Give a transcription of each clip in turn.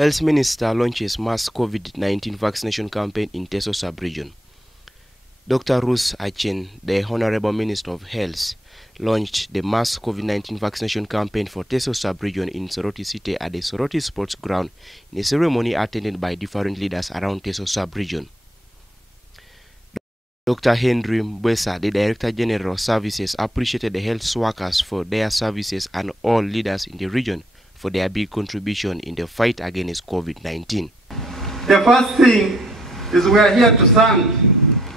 Health Minister launches mass COVID-19 vaccination campaign in Teso Subregion. Dr. Ruth Achen, the Honorable Minister of Health, launched the mass COVID-19 vaccination campaign for Teso Subregion in Soroti City at the Soroti Sports Ground in a ceremony attended by different leaders around Teso Subregion. Dr. Henry Mbwesa, the Director General of Services, appreciated the health workers for their services and all leaders in the region for their big contribution in the fight against COVID-19. The first thing is we are here to thank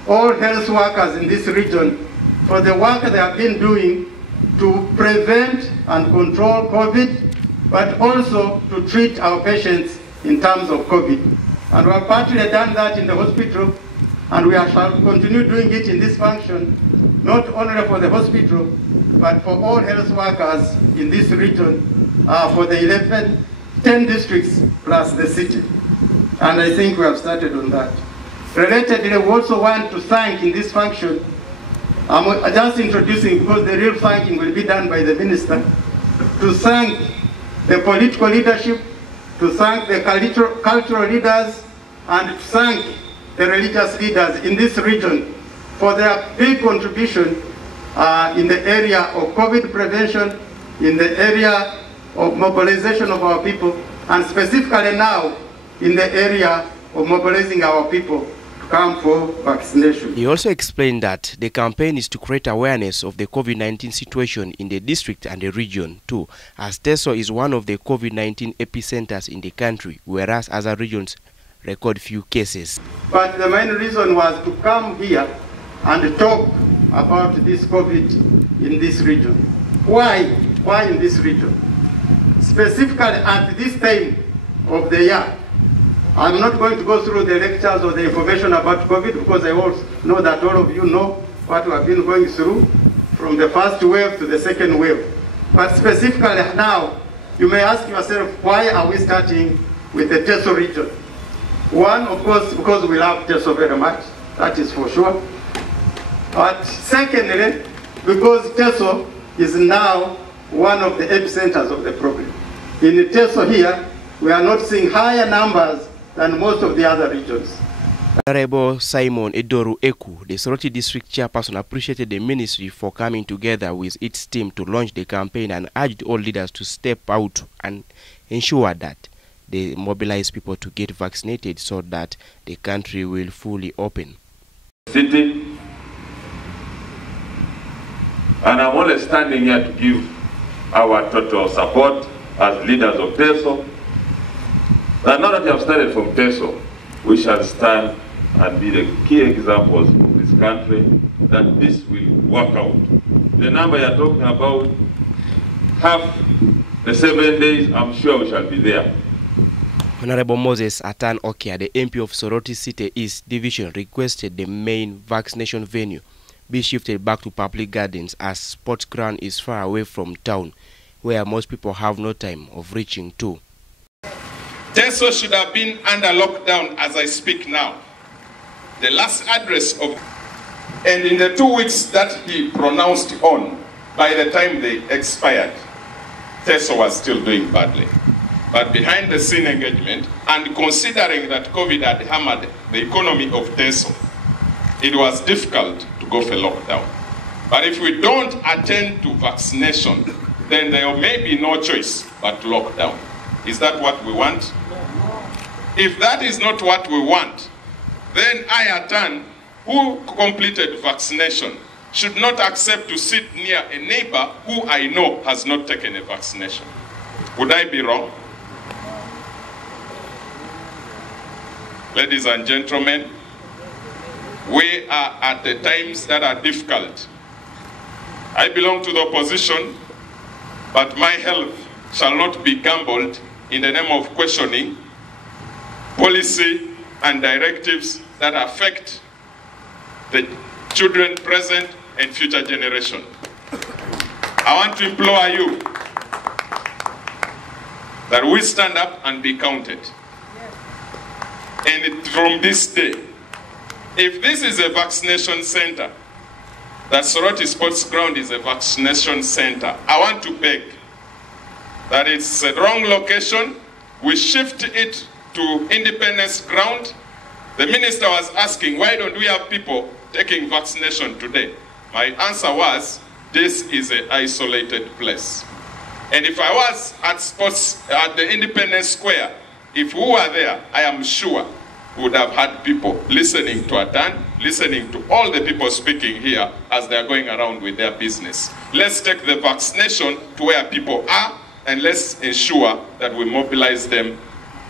all health workers in this region for the work they have been doing to prevent and control COVID, but also to treat our patients in terms of COVID. And we have partly done that in the hospital, and we shall continue doing it in this function, not only for the hospital, but for all health workers in this region, for the 10 districts plus the city. And I think we have started on that. Relatedly, we also want to thank in this function, I'm just introducing because the real thanking will be done by the minister, to thank the political leadership, to thank the cultural leaders, and to thank the religious leaders in this region for their big contribution in the area of COVID prevention, in the area of mobilization of our people, and specifically now in the area of mobilizing our people to come for vaccination. He also explained that the campaign is to create awareness of the COVID-19 situation in the district and the region too, as Teso is one of the COVID-19 epicenters in the country, whereas other regions record few cases. But the main reason was to come here and talk about this COVID in this region. Why? Why in this region? Specifically at this time of the year, I'm not going to go through the lectures or the information about COVID because I also know that all of you know what we have been going through from the first wave to the second wave. But specifically now, you may ask yourself, why are we starting with the Teso region? One, of course, because we love Teso very much, that is for sure. But secondly, because Teso is now one of the epicenters of the problem. In Teso here, we are not seeing higher numbers than most of the other regions. Honorable Simon Edoru Eku, the Soroti District Chairperson, appreciated the ministry for coming together with its team to launch the campaign and urged all leaders to step out and ensure that they mobilize people to get vaccinated so that the country will fully open. City, and I'm only standing here to give our total support as leaders of Teso. That now that we have started from Teso, we shall stand and be the key examples of this country that this will work out. The number you're talking about, half the 7 days, I'm sure we shall be there. Honorable Moses Atan Okia, the MP of Soroti City East Division, requested the main vaccination venue be shifted back to public gardens as sports ground is far away from town, where most people have no time of reaching to. Teso should have been under lockdown as I speak now. The last address of, and in the 2 weeks that he pronounced on, by the time they expired, Teso was still doing badly. But behind the scene engagement, and considering that COVID had hammered the economy of Teso, it was difficult to go for lockdown. But if we don't attend to vaccination, then there may be no choice but lockdown. Is that what we want? If that is not what we want, then I, Atan, who completed vaccination, should not accept to sit near a neighbor who I know has not taken a vaccination. Would I be wrong? Ladies and gentlemen, we are at the times that are difficult. I belong to the opposition, but my health shall not be gambled in the name of questioning policy and directives that affect the children present and future generation. I want to implore you that we stand up and be counted. And from this day, if this is a vaccination center, that Soroti Sports Ground is a vaccination center, I want to beg that it's a wrong location we shift it to Independence ground. The minister was asking, why don't we have people taking vaccination today? My answer was, this is an isolated place. And if I was at the Independence Square, if we were there, I am sure we would have had people listening to Atan, listening to all the people speaking here as they are going around with their business. Let's take the vaccination to where people are, and let's ensure that we mobilize them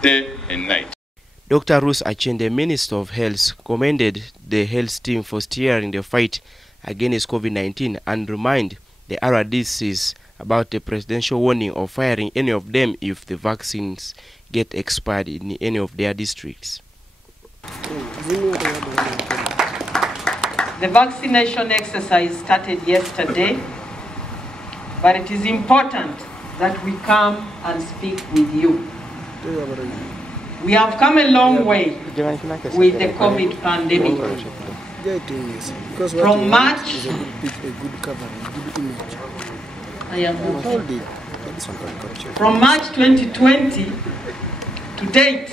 day and night. Dr. Ruth Achin, the Minister of Health, commended the health team for steering the fight against COVID-19 and reminded the RDCs about the presidential warning of firing any of them if the vaccines get expired in any of their districts. The vaccination exercise started yesterday, but it is important that we come and speak with you. We have come a long way with the COVID pandemic. From March, from March 2020 to date,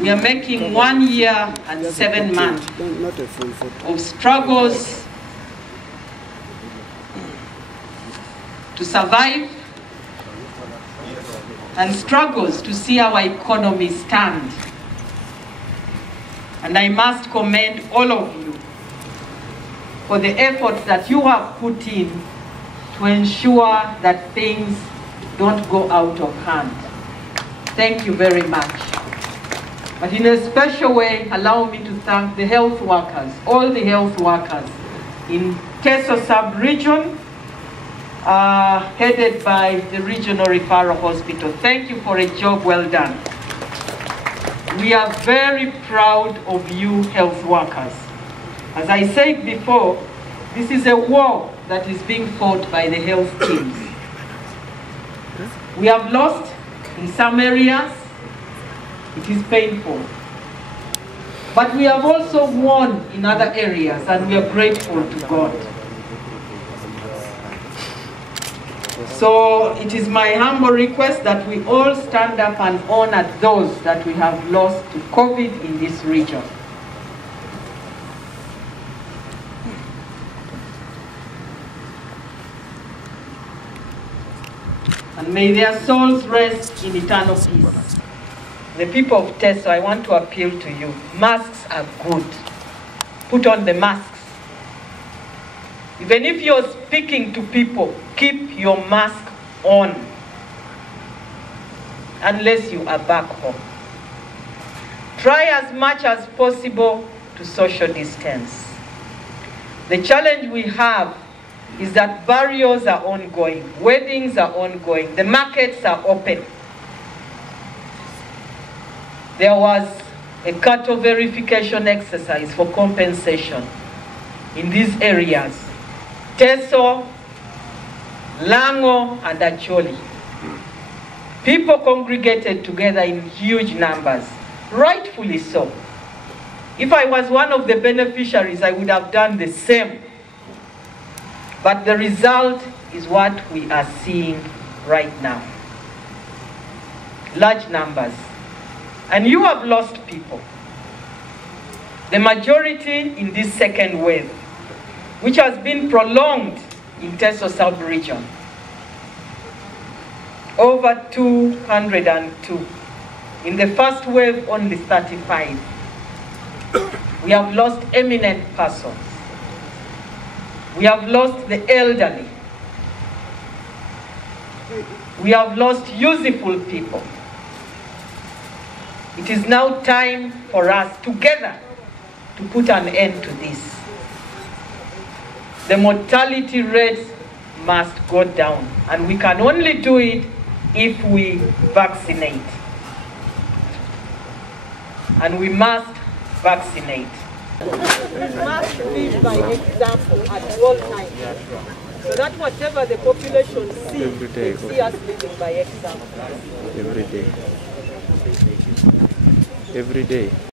we are making 1 year and 7 months of struggles to survive and struggles to see our economy stand. And I must commend all of you for the efforts that you have put in to ensure that things don't go out of hand. Thank you very much. But in a special way, allow me to thank the health workers, all the health workers in Teso Subregion, headed by the Regional Referral Hospital. Thank you for a job well done. We are very proud of you health workers. As I said before, this is a war that is being fought by the health teams. We have lost in some areas. It is painful. But we have also won in other areas, and we are grateful to God. So it is my humble request that we all stand up and honor those that we have lost to COVID in this region. And may their souls rest in eternal peace. The people of Teso, I want to appeal to you. Masks are good. Put on the masks. Even if you're speaking to people, keep your mask on unless you are back home. Try as much as possible to social distance. The challenge we have is that burials are ongoing, weddings are ongoing, the markets are open. There was a cattle verification exercise for compensation in these areas. Teso, Lango, and Acholi. People congregated together in huge numbers, rightfully so. If I was one of the beneficiaries, I would have done the same. But the result is what we are seeing right now. Large numbers. And you have lost people. The majority in this second wave, which has been prolonged in Teso Subregion. Over 202. In the first wave, only 35. We have lost eminent persons. We have lost the elderly. We have lost useful people. It is now time for us together to put an end to this. The mortality rates must go down, and we can only do it if we vaccinate. And we must vaccinate. We must lead by example at all times, so that whatever the population sees, they see us living by example. Every day.